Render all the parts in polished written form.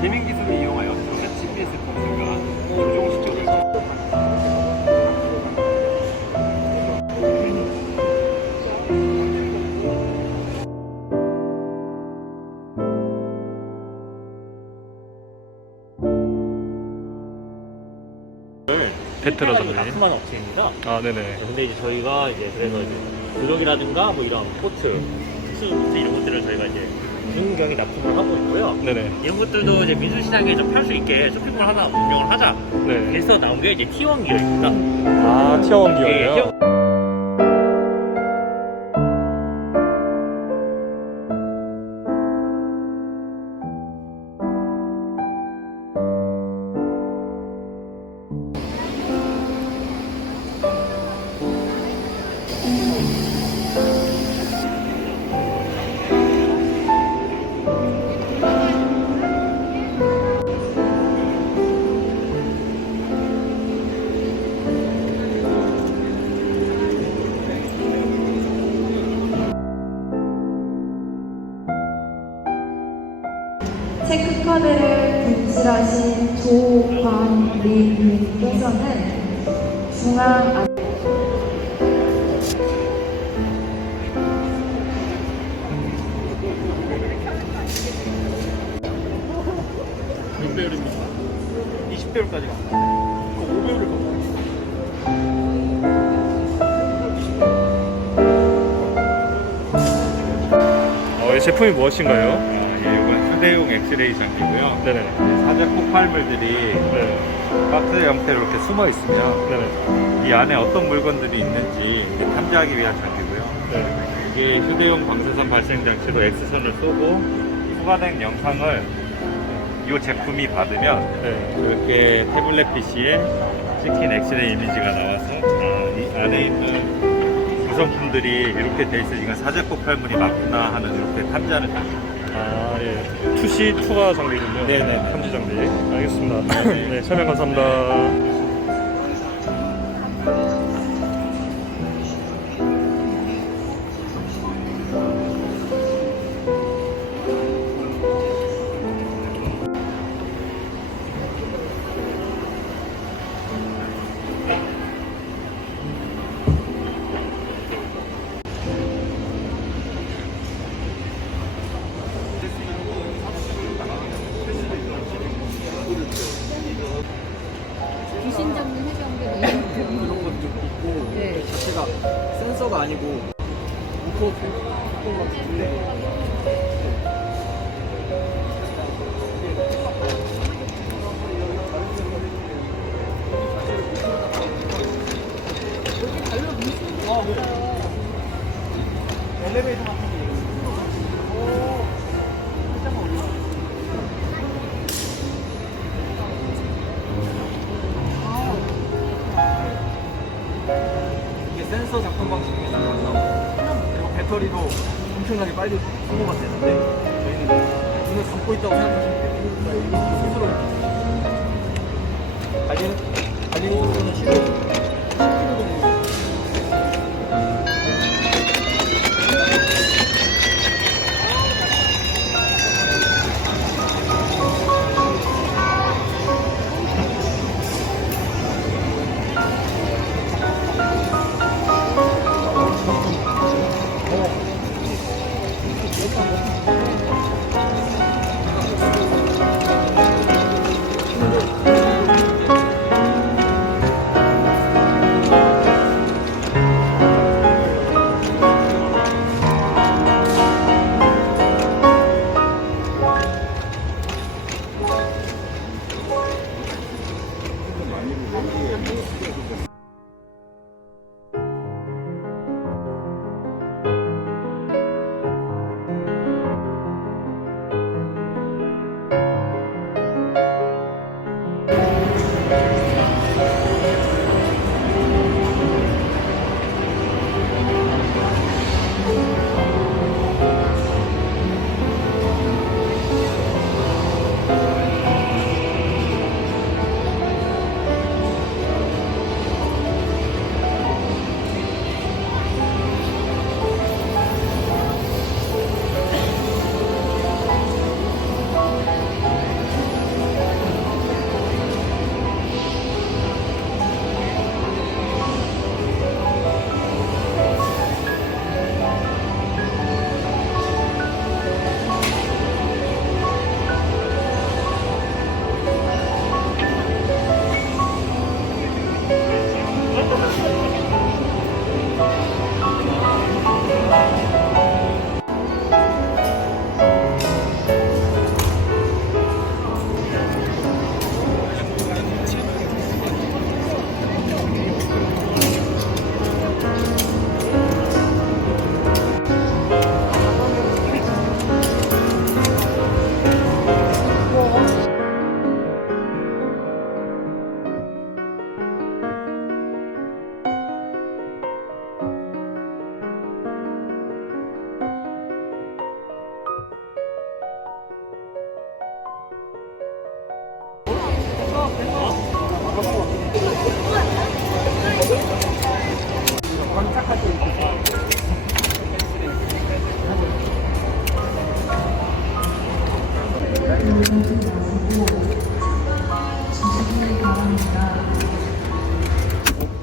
재민 기술을 이용하여 GPS 검색과 조종 시점을 페트라전이 납품하는 업체입니다. 아 네네. 근데 이제 저희가 이제 그래서 이제 구력이라든가 뭐 이런 포트, 특수 이런 것들을 저희가 이제 중경이 납품을 하고 있고요. 네네. 이런 것들도 이제 민수시장에 좀 팔 수 있게 쇼핑몰 하나 운영을 하자. 네. 그래서 나온 게 이제 T1 기어입니다. 아 티어원 기어예요. 예, 체크카드를 분실하신 조광민님께서는 중앙 몇 배율입니까? 20배율까지 갑니다. 5배율을 갑니다. 이 제품이 무엇인가요? 이건 휴대용 엑스레이 장비고요. 네네. 사자 폭발물들이 네. 박스 형태로 이렇게 숨어 있으면 네네. 이 안에 어떤 물건들이 있는지 탐지하기 위한 장비고요. 네. 이게 휴대용 방사선 발생 장치로 X선을 쏘고 추가된 영상을 이 제품이 받으면 네. 이렇게 태블릿 PC에 찍힌 엑스레이 이미지가 나와서 이 안에 있는 부속 구성품들이 이렇게 돼 있으니까 사제법 팔문이 맞구나 하는 이렇게 탐지하는 장비. 아, 예. 투시 투가 장비군요. 네네. 탐지 장비. 알겠습니다. 네, 설명 감사합니다. 귀신 잡는 해병대 그런 것도 있고 네. 자체가 센서가 아니고 우코 엘리베이터 같은 게 이게 센서 작동 방식에서 나오고 그리고 배터리도 엄청나게 빨리 소모가 되는데 저희는 눈을 감고 있다고 생각하시면 돼요. 그러니까 스스로 달리는 속도는 10km 정도.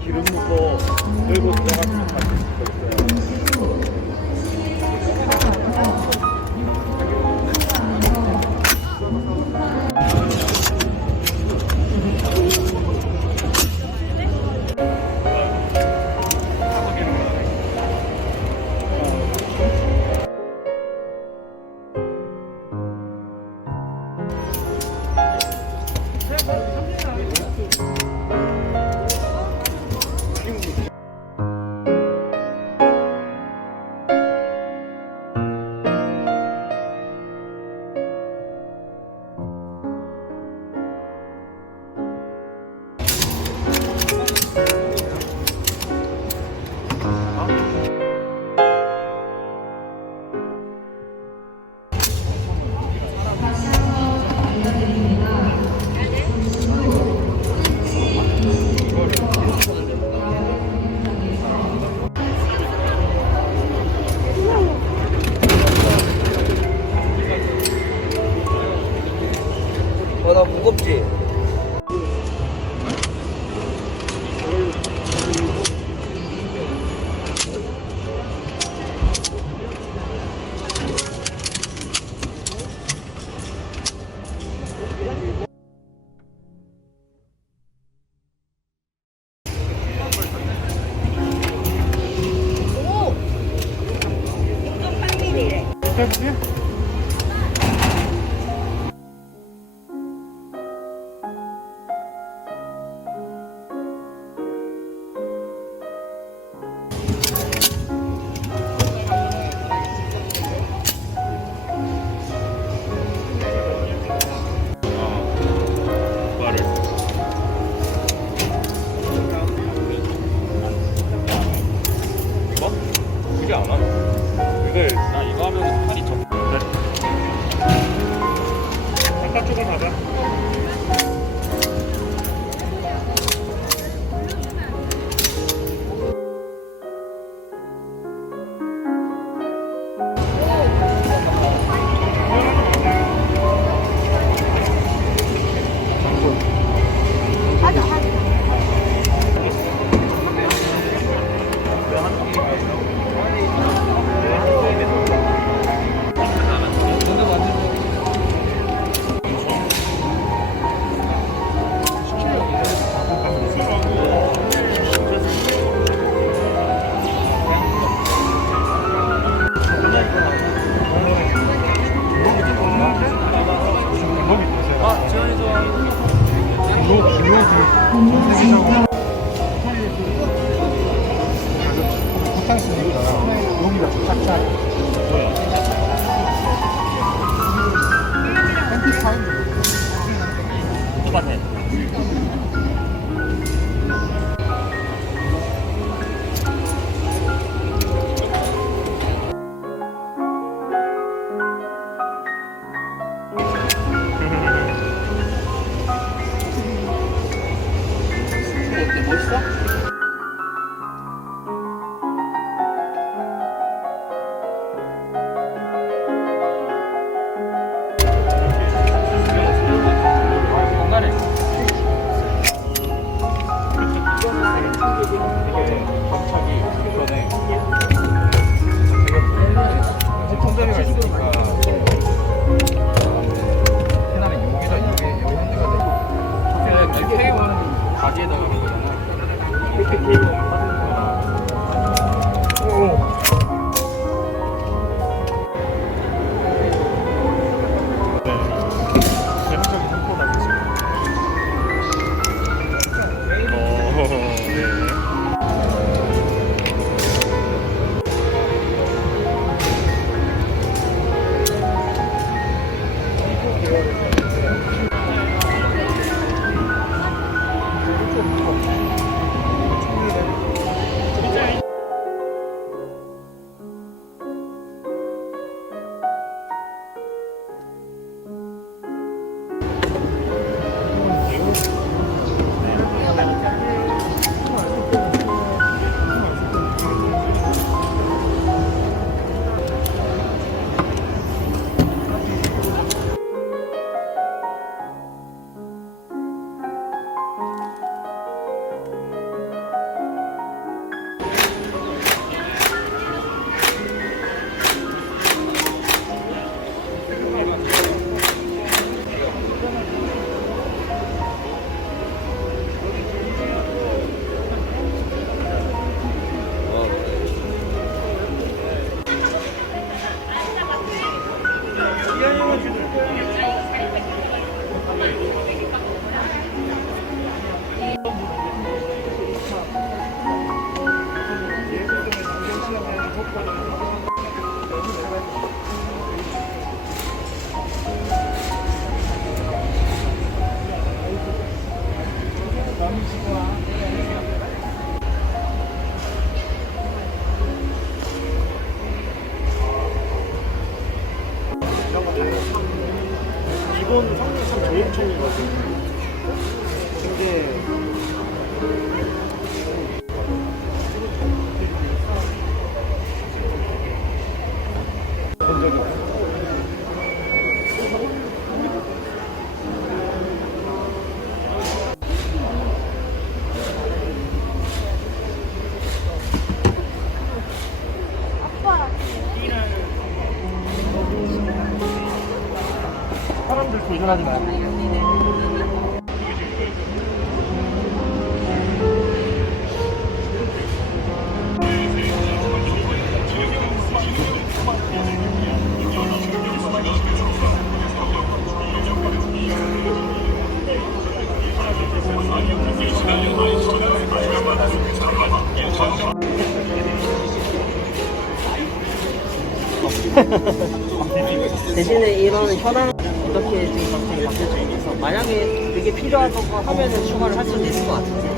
기름 넣고 들고 들어가시면 다 드실 거 있어요. 해보게? 말을. 이거? 그게 안 하나? 이걸 나 이거 하면 팔이 접. 바깥쪽을 봐봐. 똑같네. 통장이가 있으니까 해남에 여기다 이게 여기 현대가 되고 K1 가게에다가 하는 거잖아. 이렇게 K1 대표적인 상품 같으시고. 네. 기본 성능이 참 좋은 총인 것 같아요. 근데 본 적이 없어요. 사람들 도전하지 말고. 대신에 이런 현황 어떻게 지금 정책이 바뀔지 모르겠어. 만약에 그게 필요하다고 하면은 추가를 할 수도 있을 것 같아요.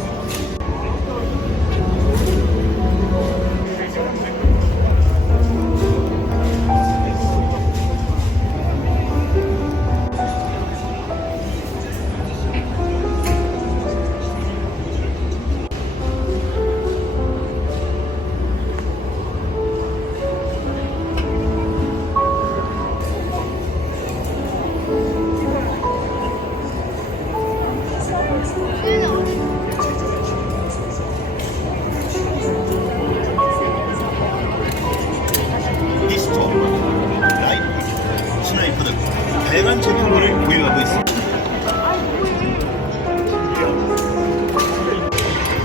피스톨, 라이트, 스나이퍼 등 다양한 제품들을 보유하고 있습니다.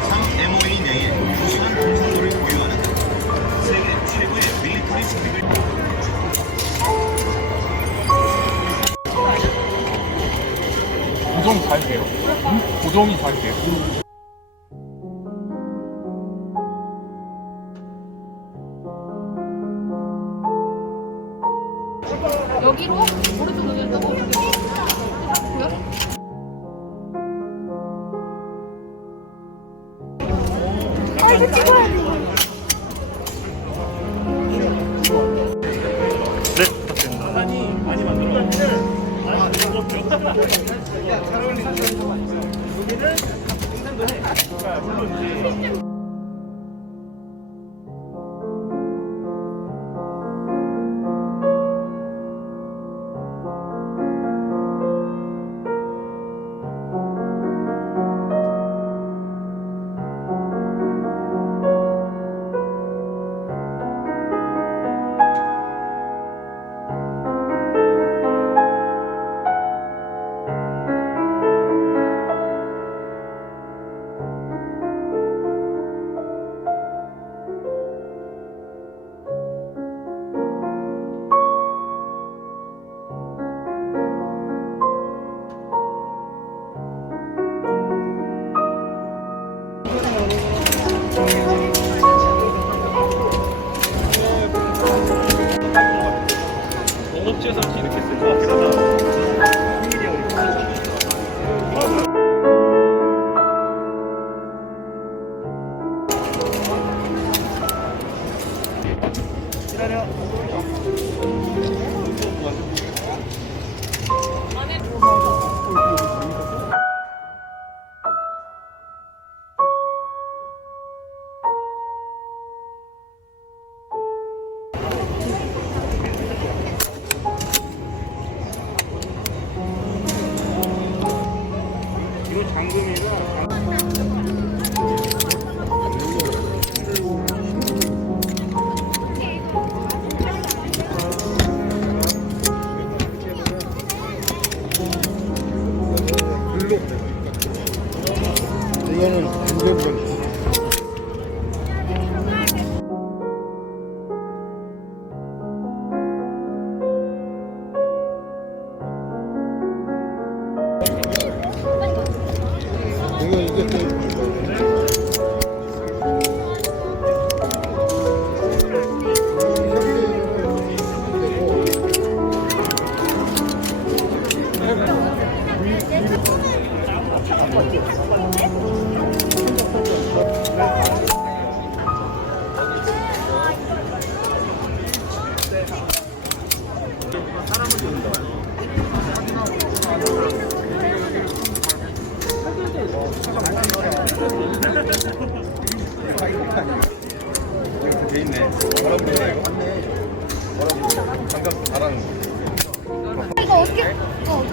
3MOE 내에 푸시한 동산도를 보유하는 세계 최고의 밀리터리 스픽을 고정 잘 돼요. 고정이 잘 돼요. 여기로 오른쪽으로 열다고 네, 부탁드립니다. 많이 만들어. 공업지에서 혹시 이렇게 쓸 것 같긴 하다. 이거는 안전병. 돼 있네. 뭐라고 그러나 이거? 장갑 잘하는 거. 이거 어떻게 이거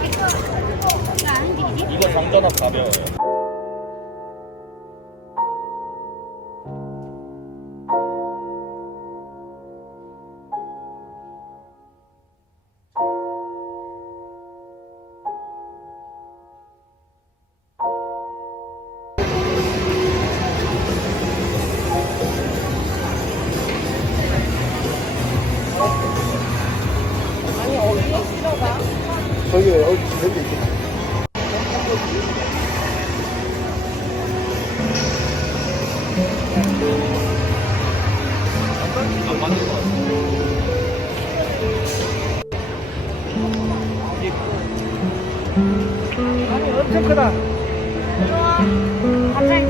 안 움직이지? 이거 장전압 가벼워요. 저기 있어. 안 맞는 것 같아요. 엄청 크다. 갑자기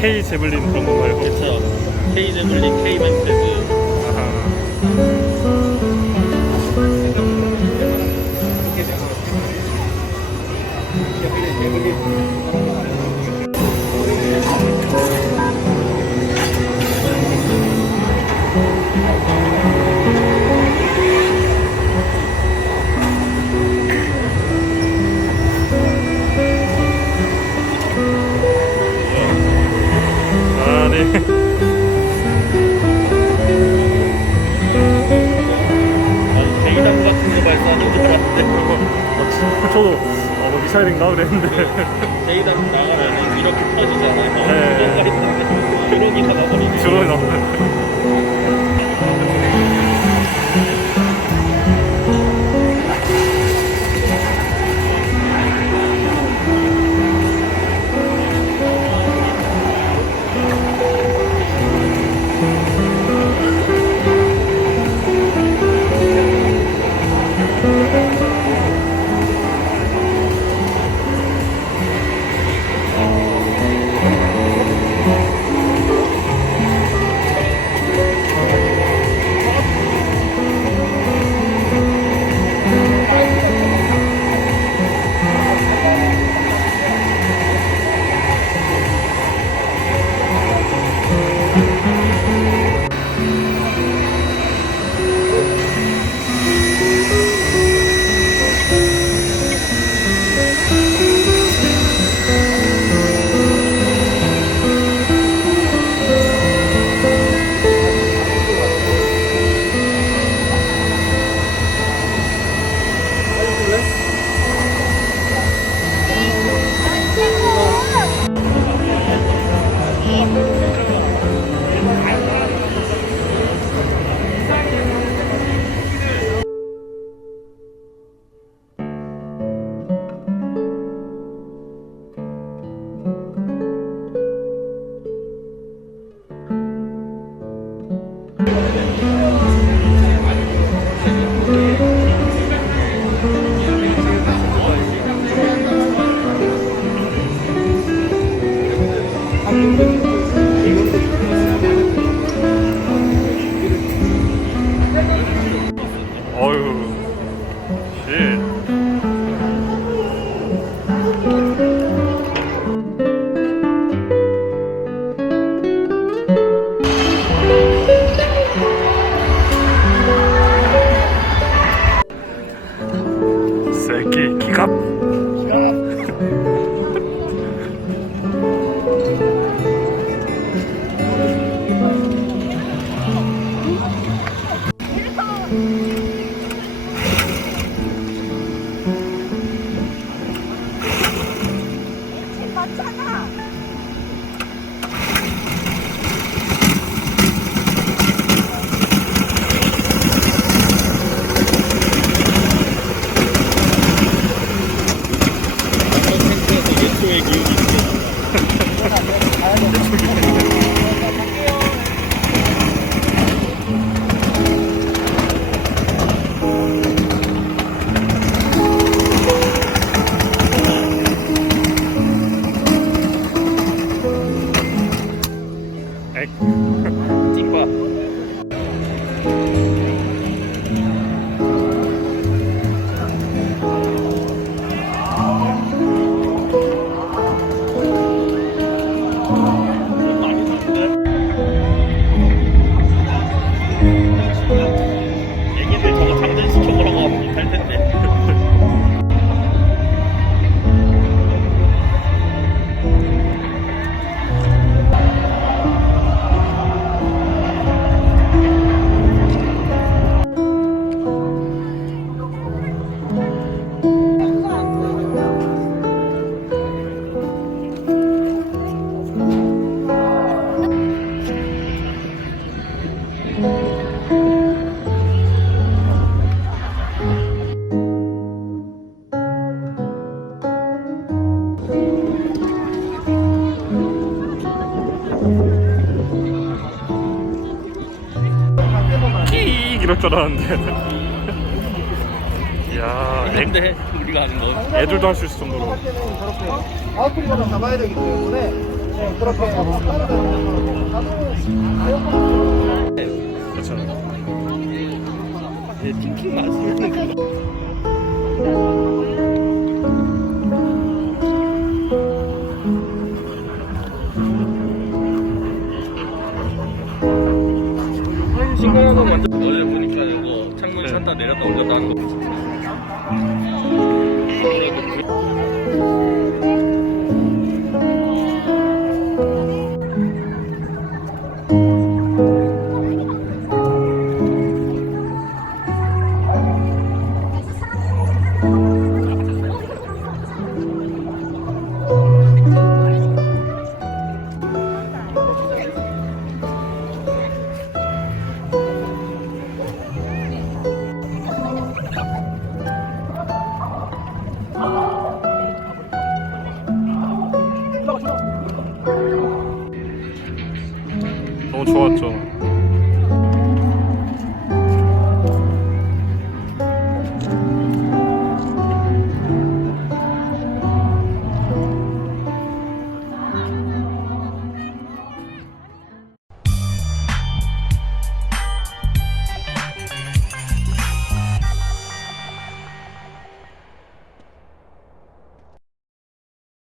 K 제블린 그런 건가요? 그렇죠. K 제블린, K 멘테즈. 아, 네. 제이담 같은 거 발사하는 줄 알았는데. 저도 뭐 미사일인가 그랬는데. 제이담 나가면 이렇게 터지잖아요. 네. 뭔가 있는데 드론이 나가버리네. 드론이 나오네. 어휴. 쉣. 새끼 기갑. 예초의 기운이 있어. 찐과. 애기들 저거 장전시켜보라고 하면 못할 텐데. 끼익 이럴 줄 알았는데. 이야, 근데 우리가 하는 건 애들도 할 수 있을 정도로. 할 때는 저렇게 아웃프리거를 잡아야 되기 때문에 네, 그렇게 그렇죠. 핑킹 맛이 신고하는 거 먼저 어제 보니까 이거 창문 샷다 내렸다 올렸다 하는 거 너무 좋았죠.